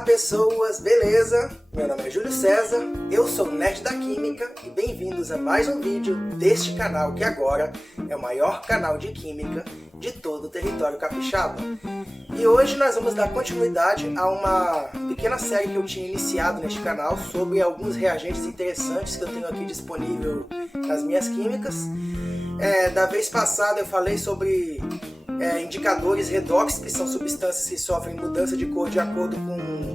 Olá pessoas, beleza? Meu nome é Júlio César, eu sou o Nerd da Química e bem-vindos a mais um vídeo deste canal que agora é o maior canal de Química de todo o território capixaba. E hoje nós vamos dar continuidade a uma pequena série que eu tinha iniciado neste canal sobre alguns reagentes interessantes que eu tenho aqui disponível nas minhas químicas. Da vez passada eu falei sobre indicadores redox, que são substâncias que sofrem mudança de cor de acordo com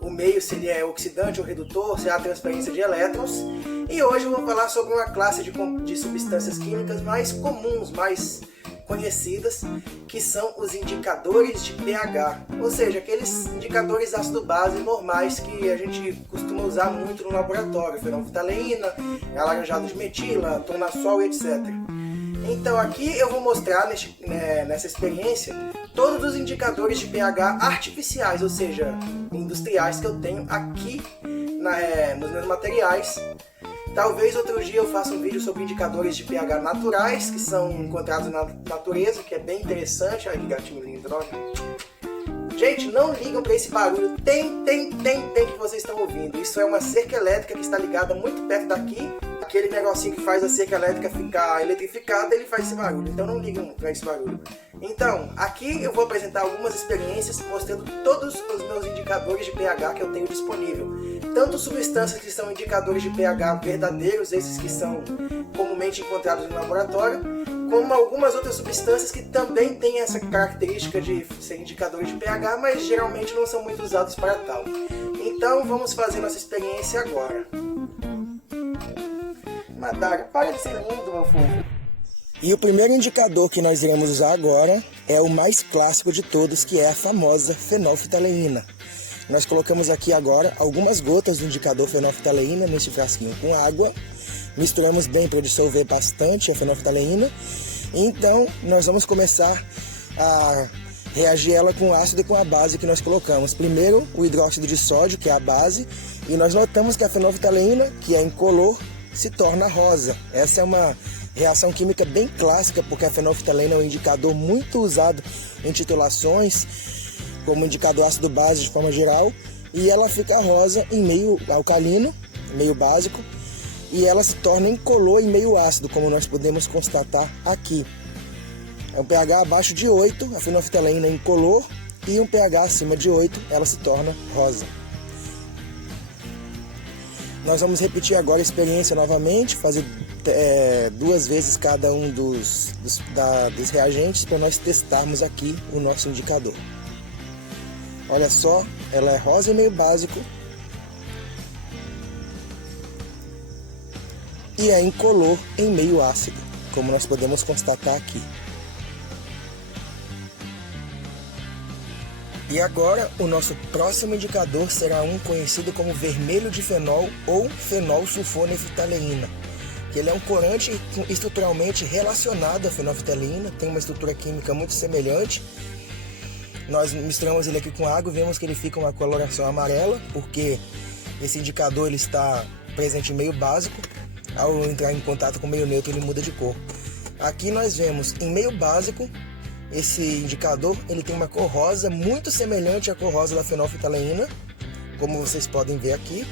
o meio, se ele é oxidante ou redutor, se há transferência de elétrons. E hoje eu vou falar sobre uma classe de substâncias químicas mais comuns, mais conhecidas, que são os indicadores de pH, ou seja, aqueles indicadores ácido-base normais que a gente costuma usar muito no laboratório, fenolftaleína, alaranjado de metila, tornassol, etc. Então aqui eu vou mostrar nessa experiência todos os indicadores de pH artificiais, ou seja, industriais, que eu tenho aqui nos meus materiais. Talvez outro dia eu faça um vídeo sobre indicadores de pH naturais, que são encontrados na natureza, que é bem interessante. Ai, que gatinho lindo, droga. Gente, não ligam para esse barulho, tem que vocês estão ouvindo. Isso é uma cerca elétrica que está ligada muito perto daqui. Aquele negocinho que faz a cerca elétrica ficar eletrificada, ele faz esse barulho. Então não ligam para esse barulho. Então, aqui eu vou apresentar algumas experiências mostrando todos os meus indicadores de pH que eu tenho disponível. Tanto substâncias que são indicadores de pH verdadeiros, esses que são comumente encontrados no laboratório, como algumas outras substâncias que também têm essa característica de ser indicadores de pH, mas geralmente não são muito usados para tal. Então vamos fazer nossa experiência agora. Madaga, para de ser lindo, meu fofo. E o primeiro indicador que nós iremos usar agora é o mais clássico de todos, que é a famosa fenolftaleína. Nós colocamos aqui agora algumas gotas do indicador fenolftaleína neste frasquinho com água. Misturamos bem para dissolver bastante a fenolftaleína. Então nós vamos começar a reagir ela com o ácido e com a base que nós colocamos. Primeiro o hidróxido de sódio, que é a base, e nós notamos que a fenolftaleína, que é incolor, se torna rosa. Essa é uma reação química bem clássica, porque a fenolftaleína é um indicador muito usado em titulações, como indicador ácido-base de forma geral, e ela fica rosa em meio alcalino, meio básico, e ela se torna incolor em meio ácido, como nós podemos constatar aqui. É um pH abaixo de 8, a fenolftaleína é incolor, e um pH acima de 8, ela se torna rosa. Nós vamos repetir agora a experiência novamente, fazer 2 vezes cada um dos reagentes para nós testarmos aqui o nosso indicador. Olha só, ela é rosa e meio básico e é incolor em meio ácido, como nós podemos constatar aqui. E agora o nosso próximo indicador será um conhecido como vermelho de fenol ou fenolsulfoneftaleína, que ele é um corante estruturalmente relacionado à fenolftaleína, tem uma estrutura química muito semelhante. Nós misturamos ele aqui com água e vemos que ele fica uma coloração amarela, porque esse indicador ele está presente em meio básico. Ao entrar em contato com o meio neutro ele muda de cor. Aqui nós vemos em meio básico, esse indicador ele tem uma cor rosa muito semelhante à cor rosa da fenolftaleína, como vocês podem ver aqui.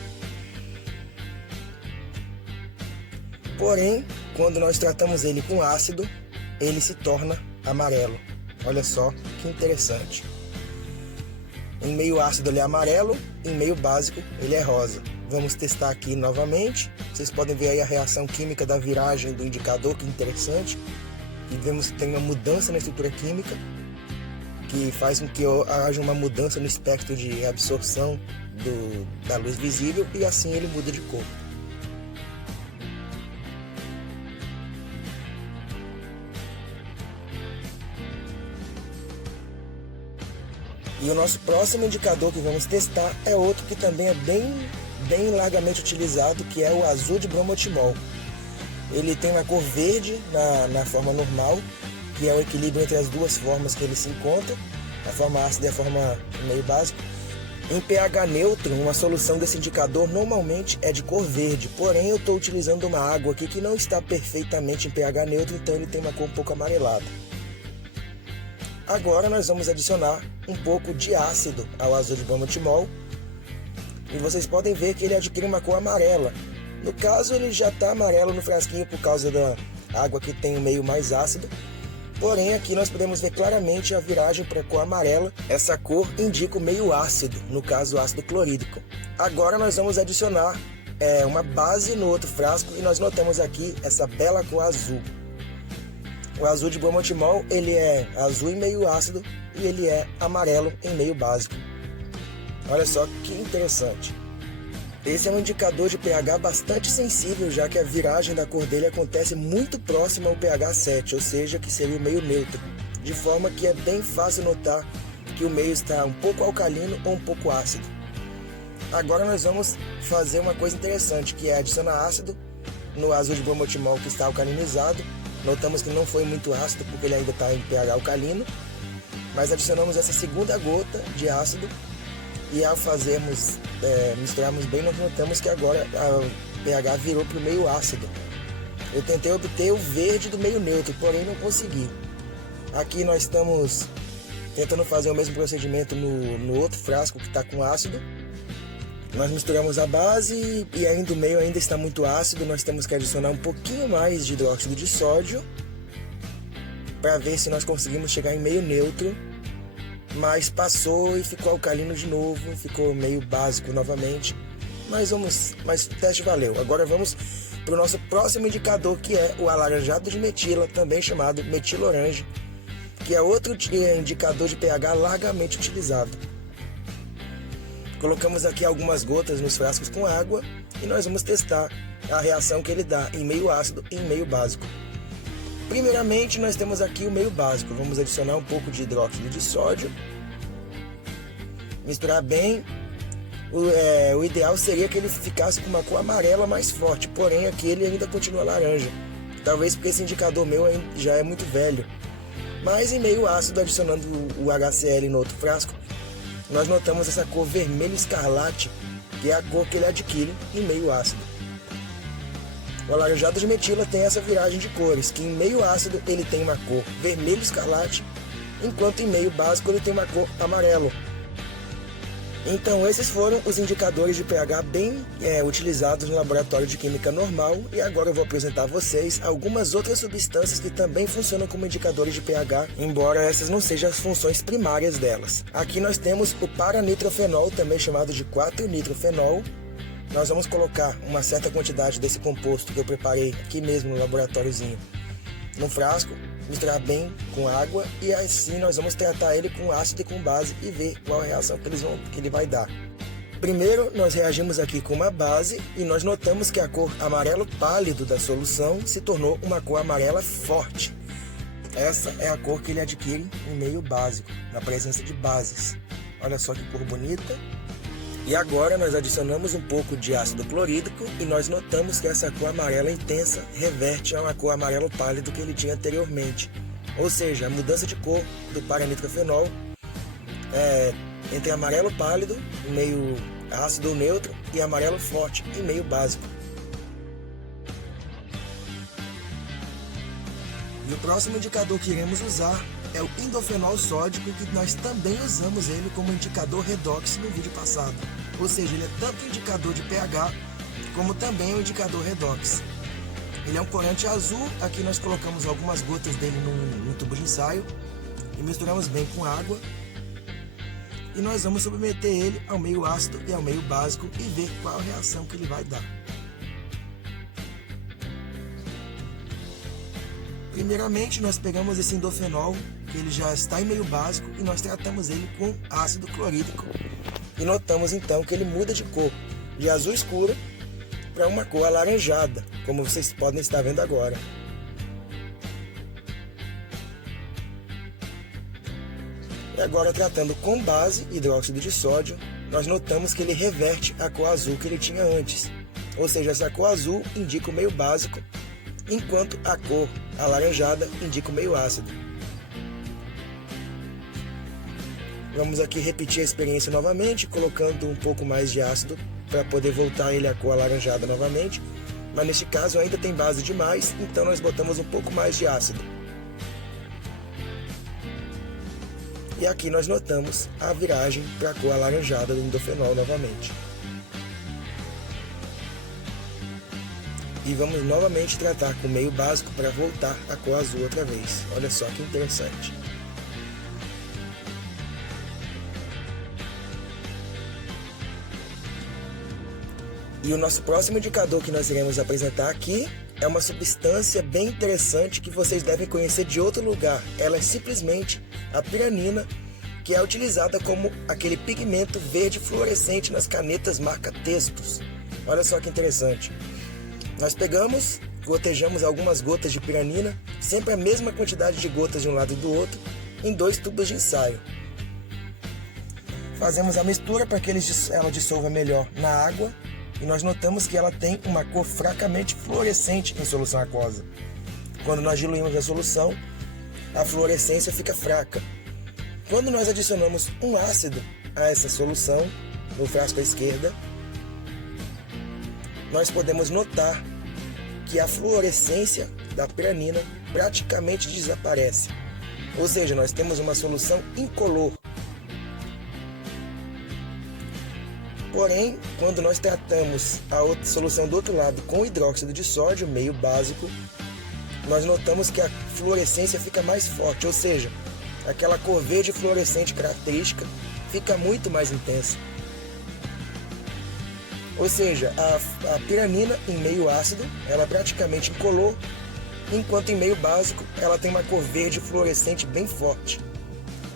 Porém, quando nós tratamos ele com ácido, ele se torna amarelo. Olha só que interessante. Em meio ácido ele é amarelo, em meio básico ele é rosa. Vamos testar aqui novamente. Vocês podem ver aí a reação química da viragem do indicador, que interessante. E vemos que tem uma mudança na estrutura química, que faz com que haja uma mudança no espectro de absorção da luz visível, e assim ele muda de cor. E o nosso próximo indicador que vamos testar é outro que também é bem largamente utilizado, que é o azul de bromotimol. Ele tem uma cor verde na forma normal, que é o equilíbrio entre as duas formas que ele se encontra, a forma ácida e a forma meio básica. Em pH neutro, uma solução desse indicador normalmente é de cor verde, porém eu estou utilizando uma água aqui que não está perfeitamente em pH neutro, então ele tem uma cor um pouco amarelada. Agora nós vamos adicionar um pouco de ácido ao azul de bromotimol e vocês podem ver que ele adquire uma cor amarela. No caso, ele já está amarelo no frasquinho por causa da água que tem o meio mais ácido. Porém, aqui nós podemos ver claramente a viragem para a cor amarela. Essa cor indica o meio ácido, no caso ácido clorídrico. Agora nós vamos adicionar uma base no outro frasco e nós notamos aqui essa bela cor azul. O azul de bromotimol, ele é azul em meio ácido e ele é amarelo em meio básico. Olha só que interessante. Esse é um indicador de pH bastante sensível, já que a viragem da cor dele acontece muito próximo ao pH 7, ou seja, que seria o meio neutro, de forma que é bem fácil notar que o meio está um pouco alcalino ou um pouco ácido. Agora nós vamos fazer uma coisa interessante, que é adicionar ácido no azul de bromotimol que está alcalinizado. Notamos que não foi muito ácido porque ele ainda está em pH alcalino, mas adicionamos essa segunda gota de ácido e ao fazermos, misturarmos bem, nós notamos que agora o pH virou para o meio ácido. Eu tentei obter o verde do meio neutro, porém não consegui. Aqui nós estamos tentando fazer o mesmo procedimento no outro frasco que está com ácido. Nós misturamos a base e ainda o meio ainda está muito ácido. Nós temos que adicionar um pouquinho mais de hidróxido de sódio para ver se nós conseguimos chegar em meio neutro. Mas passou e ficou alcalino de novo, ficou meio básico novamente. Mas o teste valeu. Agora vamos para o nosso próximo indicador, que é o alaranjado de metila, também chamado metilorange, que é outro indicador de pH largamente utilizado. Colocamos aqui algumas gotas nos frascos com água e nós vamos testar a reação que ele dá em meio ácido e em meio básico. Primeiramente, nós temos aqui o meio básico. Vamos adicionar um pouco de hidróxido de sódio. Misturar bem. O ideal seria que ele ficasse com uma cor amarela mais forte, porém aqui ele ainda continua laranja. Talvez porque esse indicador meu já é muito velho. Mas em meio ácido, adicionando o HCl no outro frasco, nós notamos essa cor vermelho escarlate, que é a cor que ele adquire em meio ácido. O alaranjado de metila tem essa viragem de cores, que em meio ácido ele tem uma cor vermelho escarlate, enquanto em meio básico ele tem uma cor amarelo. Então esses foram os indicadores de pH bem utilizados no laboratório de química normal, e agora eu vou apresentar a vocês algumas outras substâncias que também funcionam como indicadores de pH, embora essas não sejam as funções primárias delas. Aqui nós temos o paranitrofenol, também chamado de 4-nitrofenol. Nós vamos colocar uma certa quantidade desse composto que eu preparei aqui mesmo no laboratóriozinho num frasco, misturar bem com água e assim nós vamos tratar ele com ácido e com base e ver qual a reação que ele vai dar. Primeiro nós reagimos aqui com uma base e nós notamos que a cor amarelo pálido da solução se tornou uma cor amarela forte. Essa é a cor que ele adquire em meio básico, na presença de bases. Olha só que cor bonita. E agora nós adicionamos um pouco de ácido clorídrico e nós notamos que essa cor amarela intensa reverte a uma cor amarelo pálido que ele tinha anteriormente. Ou seja, a mudança de cor do paranitrofenol entre amarelo pálido, meio ácido ou neutro, e amarelo forte, em meio básico. E o próximo indicador que iremos usar é o indofenol sódico, que nós também usamos ele como indicador redox no vídeo passado. Ou seja, ele é tanto indicador de pH, como também um indicador redox. Ele é um corante azul, aqui nós colocamos algumas gotas dele num tubo de ensaio e misturamos bem com água. E nós vamos submeter ele ao meio ácido e ao meio básico e ver qual a reação que ele vai dar. Primeiramente, nós pegamos esse indofenol, que ele já está em meio básico, e nós tratamos ele com ácido clorídrico. E notamos então que ele muda de cor, de azul escuro para uma cor alaranjada, como vocês podem estar vendo agora. E agora, tratando com base, hidróxido de sódio, nós notamos que ele reverte a cor azul que ele tinha antes. Ou seja, essa cor azul indica o meio básico, enquanto a cor alaranjada indica o meio ácido. Vamos aqui repetir a experiência novamente, colocando um pouco mais de ácido para poder voltar ele à cor alaranjada novamente. Mas neste caso ainda tem base demais, então nós botamos um pouco mais de ácido. E aqui nós notamos a viragem para a cor alaranjada do indofenol novamente. E vamos novamente tratar com o meio básico para voltar a cor azul outra vez. Olha só que interessante. E o nosso próximo indicador que nós iremos apresentar aqui é uma substância bem interessante que vocês devem conhecer de outro lugar. Ela é simplesmente a piranina, que é utilizada como aquele pigmento verde fluorescente nas canetas marca-textos. Olha só que interessante. Nós pegamos, gotejamos algumas gotas de piranina, sempre a mesma quantidade de gotas de um lado e do outro, em 2 tubos de ensaio. Fazemos a mistura para que ela dissolva melhor na água, e nós notamos que ela tem uma cor fracamente fluorescente em solução aquosa. Quando nós diluímos a solução, a fluorescência fica fraca. Quando nós adicionamos um ácido a essa solução, no frasco à esquerda, nós podemos notar que a fluorescência da piranina praticamente desaparece. Ou seja, nós temos uma solução incolor. Porém, quando nós tratamos a outra solução do outro lado com hidróxido de sódio, meio básico, nós notamos que a fluorescência fica mais forte, ou seja, aquela cor verde fluorescente característica fica muito mais intensa. Ou seja, a piranina em meio ácido, ela é praticamente incolor, enquanto em meio básico ela tem uma cor verde fluorescente bem forte,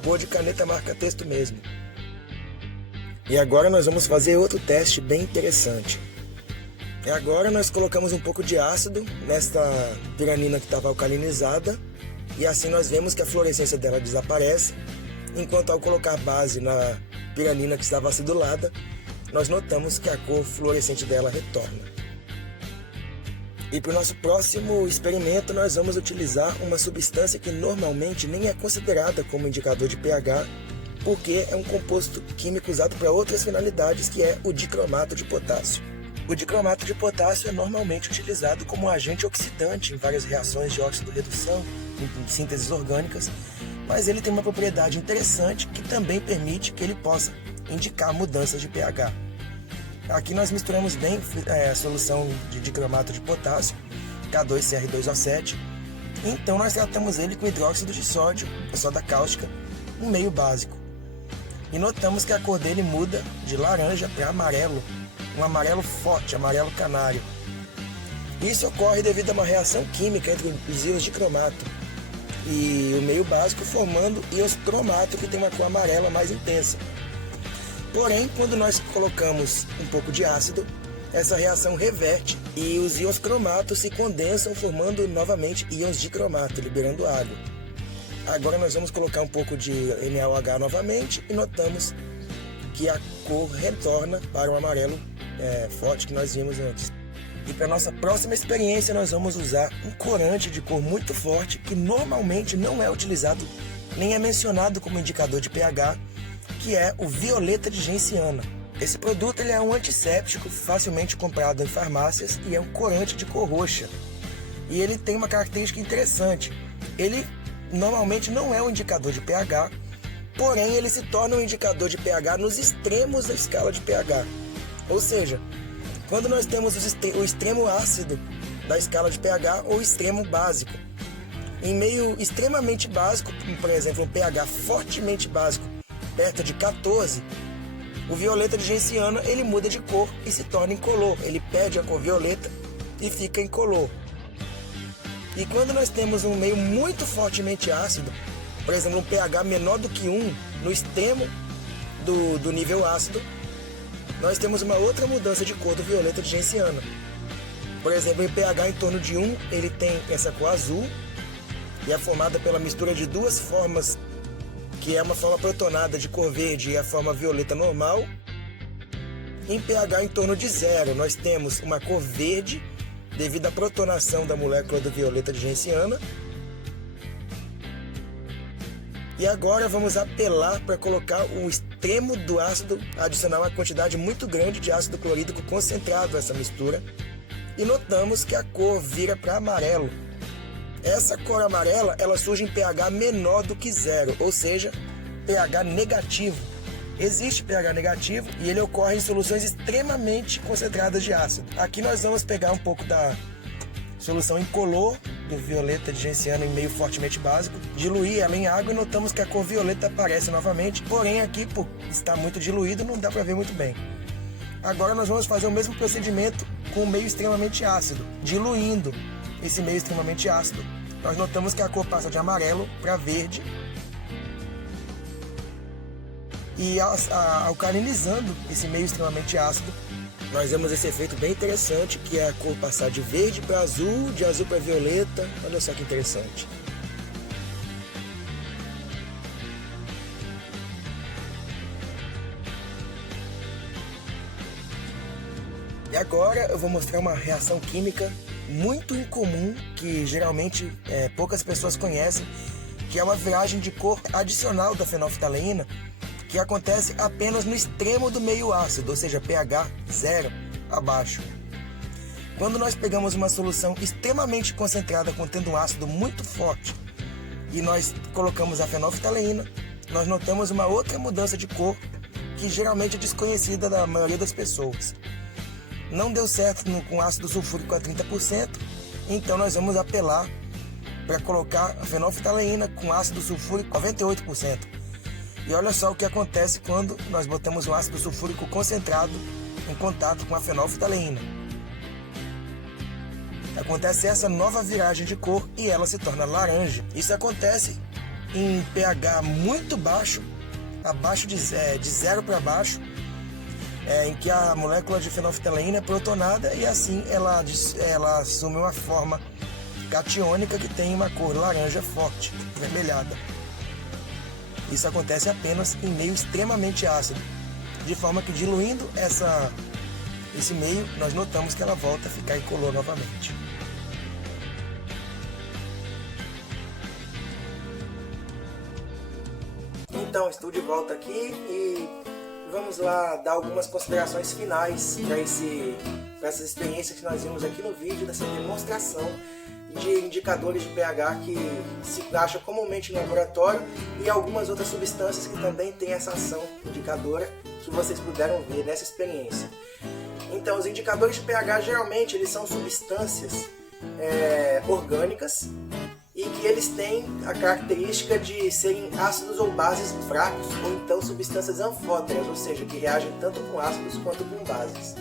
cor de caneta marca-texto mesmo. E agora nós vamos fazer outro teste bem interessante. E agora nós colocamos um pouco de ácido nesta piranina que estava alcalinizada, e assim nós vemos que a fluorescência dela desaparece, enquanto ao colocar base na piranina que estava acidulada, nós notamos que a cor fluorescente dela retorna. E para o nosso próximo experimento nós vamos utilizar uma substância que normalmente nem é considerada como indicador de pH, porque é um composto químico usado para outras finalidades, que é o dicromato de potássio. O dicromato de potássio é normalmente utilizado como agente oxidante em várias reações de óxido-redução, em sínteses orgânicas, mas ele tem uma propriedade interessante que também permite que ele possa indicar mudanças de pH. Aqui nós misturamos bem a solução de dicromato de potássio, K2CR2O7, então nós tratamos ele com hidróxido de sódio, soda cáustica, um meio básico. E notamos que a cor dele muda de laranja para amarelo, um amarelo forte, amarelo canário. Isso ocorre devido a uma reação química entre os íons de cromato e o meio básico, formando íons cromato, que tem uma cor amarela mais intensa. Porém, quando nós colocamos um pouco de ácido, essa reação reverte e os íons cromato se condensam, formando novamente íons de cromato, liberando água. Agora nós vamos colocar um pouco de NaOH novamente e notamos que a cor retorna para o amarelo forte que nós vimos antes. E para nossa próxima experiência nós vamos usar um corante de cor muito forte que normalmente não é utilizado nem é mencionado como indicador de pH, que é o violeta de genciana. Esse produto ele é um antisséptico facilmente comprado em farmácias e é um corante de cor roxa. E ele tem uma característica interessante. Ele normalmente não é um indicador de pH, porém ele se torna um indicador de pH nos extremos da escala de pH. Ou seja, quando nós temos o extremo ácido da escala de pH ou extremo básico. Em meio extremamente básico, por exemplo, um pH fortemente básico, perto de 14, o violeta de genciana ele muda de cor e se torna incolor. Ele perde a cor violeta e fica incolor. E quando nós temos um meio muito fortemente ácido, por exemplo, um pH menor do que 1, no extremo do nível ácido, nós temos uma outra mudança de cor do violeta de genciana. Por exemplo, em pH em torno de 1, ele tem essa cor azul, e é formada pela mistura de duas formas, que é uma forma protonada de cor verde e a forma violeta normal. Em pH em torno de 0, nós temos uma cor verde, devido à protonação da molécula do violeta de genciana. E agora vamos apelar para colocar o extremo do ácido, adicionar uma quantidade muito grande de ácido clorídrico concentrado a essa mistura. E notamos que a cor vira para amarelo. Essa cor amarela ela surge em pH menor do que 0, ou seja, pH negativo. Existe pH negativo e ele ocorre em soluções extremamente concentradas de ácido. Aqui nós vamos pegar um pouco solução incolor do violeta de genciano em meio fortemente básico, diluir ela em água e notamos que a cor violeta aparece novamente, porém aqui, por estar muito diluído, não dá para ver muito bem. Agora nós vamos fazer o mesmo procedimento com o meio extremamente ácido, diluindo esse meio extremamente ácido. Nós notamos que a cor passa de amarelo para verde e alcalinizando esse meio extremamente ácido, nós vemos esse efeito bem interessante, que é a cor passar de verde para azul, de azul para violeta. Olha só que interessante. E agora eu vou mostrar uma reação química muito incomum, que geralmente poucas pessoas conhecem, que é uma viragem de cor adicional da fenolftaleína, que acontece apenas no extremo do meio ácido, ou seja, pH 0 abaixo. Quando nós pegamos uma solução extremamente concentrada contendo um ácido muito forte e nós colocamos a fenolftaleína, nós notamos uma outra mudança de cor que geralmente é desconhecida da maioria das pessoas. Não deu certo com ácido sulfúrico a 30%, então nós vamos apelar para colocar a fenolftaleína com ácido sulfúrico a 98%. E olha só o que acontece quando nós botamos um ácido sulfúrico concentrado em contato com a fenolftaleína. Acontece essa nova viragem de cor e ela se torna laranja. Isso acontece em pH muito baixo, abaixo de 0 para baixo, em que a molécula de fenolftaleína é protonada e assim ela assume uma forma catiônica que tem uma cor laranja forte, vermelhada. Isso acontece apenas em meio extremamente ácido, de forma que diluindo esse meio, nós notamos que ela volta a ficar incolor novamente. Então, estou de volta aqui e vamos lá dar algumas considerações finais para essas experiências que nós vimos aqui no vídeo, dessa demonstração de indicadores de pH que se acha comumente no laboratório e algumas outras substâncias que também têm essa ação indicadora que vocês puderam ver nessa experiência. Então, os indicadores de pH geralmente eles são substâncias orgânicas e que eles têm a característica de serem ácidos ou bases fracos ou então substâncias anfóteras, ou seja, que reagem tanto com ácidos quanto com bases.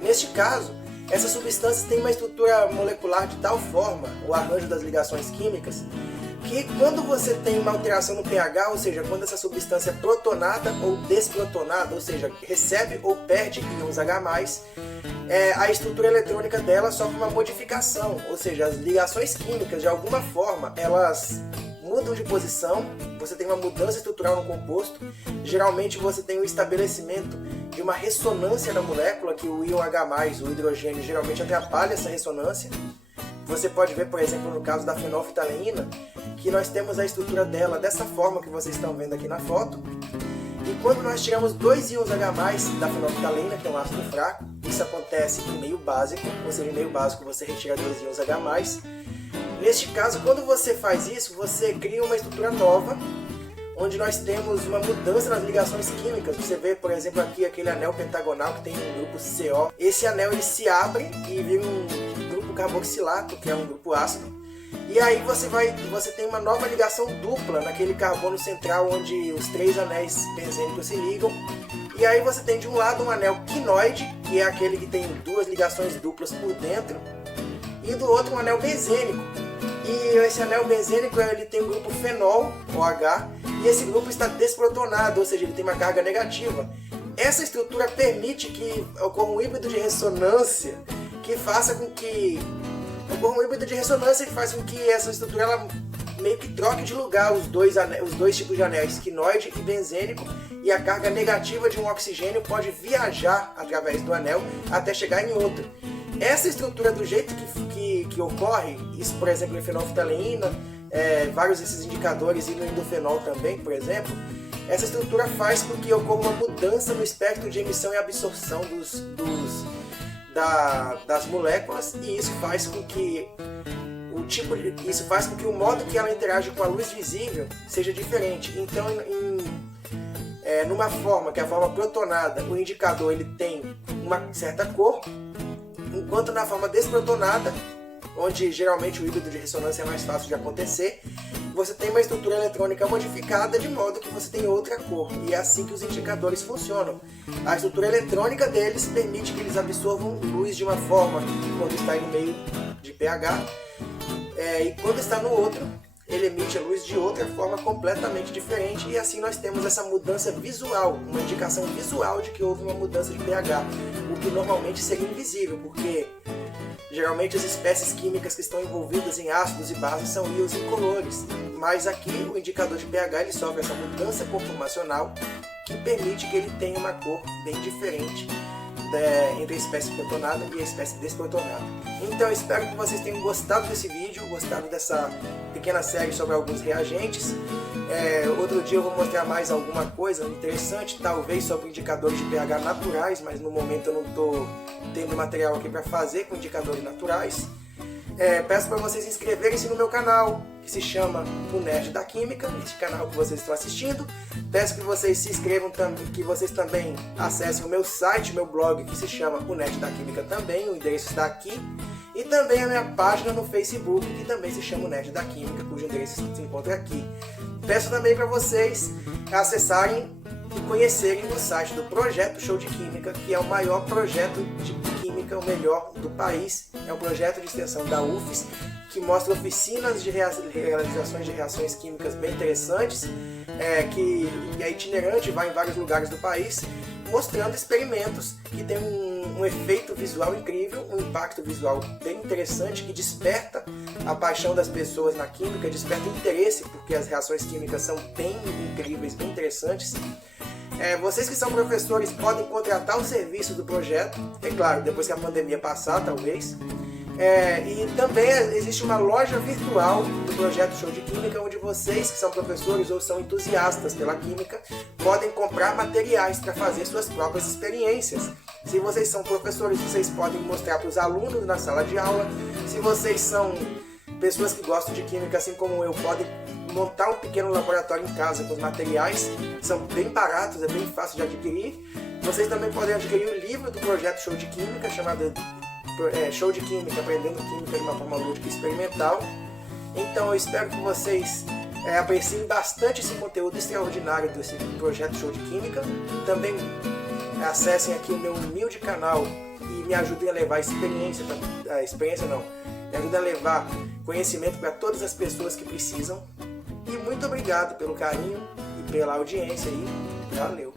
Neste caso, essas substâncias têm uma estrutura molecular de tal forma, o arranjo das ligações químicas, que quando você tem uma alteração no pH, ou seja, quando essa substância é protonada ou desprotonada, ou seja, recebe ou perde íons H+, a estrutura eletrônica dela sofre uma modificação, ou seja, as ligações químicas, de alguma forma, elas mudam de posição, você tem uma mudança estrutural no composto, geralmente você tem o estabelecimento de uma ressonância na molécula, que o íon H+, o hidrogênio, geralmente atrapalha essa ressonância. Você pode ver, por exemplo, no caso da fenolftaleína, que nós temos a estrutura dela dessa forma que vocês estão vendo aqui na foto. E quando nós tiramos dois íons H+, da fenolftaleína, que é um ácido fraco, isso acontece em meio básico, ou seja, em meio básico você retira dois íons H+. Neste caso, quando você faz isso, você cria uma estrutura nova, onde nós temos uma mudança nas ligações químicas. Você vê, por exemplo, aqui aquele anel pentagonal que tem um grupo CO. Esse anel ele se abre e vira um grupo carboxilato, que é um grupo ácido. E aí você tem uma nova ligação dupla naquele carbono central, onde os três anéis benzênicos se ligam. E aí você tem de um lado um anel quinoide, que é aquele que tem duas ligações duplas por dentro, e do outro um anel benzênico. E esse anel benzênico ele tem o grupo fenol, OH, e esse grupo está desprotonado, ou seja, ele tem uma carga negativa. Essa estrutura permite que ocorra um híbrido de ressonância que faça com que faz com que essa estrutura ela meio que troque de lugar os dois tipos de anéis, quinoide e benzênico, e a carga negativa de um oxigênio pode viajar através do anel até chegar em outro. Essa estrutura, do jeito que ocorre, isso por exemplo em fenolftaleína, vários desses indicadores, e no indofenol também, por exemplo, essa estrutura faz com que ocorra uma mudança no espectro de emissão e absorção das moléculas, e isso faz com que o modo que ela interage com a luz visível seja diferente. Então, numa forma que é a forma protonada, o indicador ele tem uma certa cor, enquanto na forma desprotonada onde geralmente o híbrido de ressonância é mais fácil de acontecer, você tem uma estrutura eletrônica modificada de modo que você tem outra cor, e é assim que os indicadores funcionam. A estrutura eletrônica deles permite que eles absorvam luz de uma forma quando está em meio de pH, e quando está no outro, ele emite a luz de outra forma completamente diferente, e assim nós temos essa mudança visual, uma indicação visual de que houve uma mudança de pH, o que normalmente seria invisível, porque geralmente as espécies químicas que estão envolvidas em ácidos e bases são íons incolores, mas aqui o indicador de pH ele sofre essa mudança conformacional que permite que ele tenha uma cor bem diferente entre a espécie protonada e a espécie desprotonada. Então eu espero que vocês tenham gostado desse vídeo, gostado dessa pequena série sobre alguns reagentes. Outro dia eu vou mostrar mais alguma coisa interessante, talvez sobre indicadores de pH naturais, mas no momento eu não estou tendo material aqui para fazer com indicadores naturais. Peço para vocês inscreverem-se no meu canal, que se chama O Nerd da Química, este canal que vocês estão assistindo. Peço que vocês se inscrevam, que vocês também acessem o meu site, meu blog, que se chama O Nerd da Química também, o endereço está aqui. E também a minha página no Facebook, que também se chama O Nerd da Química, cujo endereço se encontra aqui. Peço também para vocês acessarem e conhecerem o site do Projeto Show de Química, que é o maior projeto de química, o melhor do país. É um projeto de extensão da UFES, que mostra oficinas de realizações de reações químicas bem interessantes, que é itinerante, vai em vários lugares do país, mostrando experimentos que tem um efeito visual incrível, um impacto visual bem interessante, que desperta a paixão das pessoas na química, desperta interesse, porque as reações químicas são bem incríveis, bem interessantes. Vocês que são professores podem contratar o serviço do projeto, é claro, depois que a pandemia passar, talvez. E também existe uma loja virtual do Projeto Show de Química, onde vocês que são professores ou são entusiastas pela química podem comprar materiais para fazer suas próprias experiências. Se vocês são professores, vocês podem mostrar para os alunos na sala de aula. Se vocês são pessoas que gostam de química, assim como eu, podem montar um pequeno laboratório em casa com os materiais, são bem baratos, é bem fácil de adquirir. Vocês também podem adquirir o livro do Projeto Show de Química, chamado Show de Química, Aprendendo Química de uma Forma Lúdica e Experimental. Então eu espero que vocês apreciem bastante esse conteúdo extraordinário desse Projeto Show de Química. Também acessem aqui o meu humilde canal e me ajudem a levar me ajudem a levar conhecimento para todas as pessoas que precisam. E muito obrigado pelo carinho e pela audiência aí. Valeu!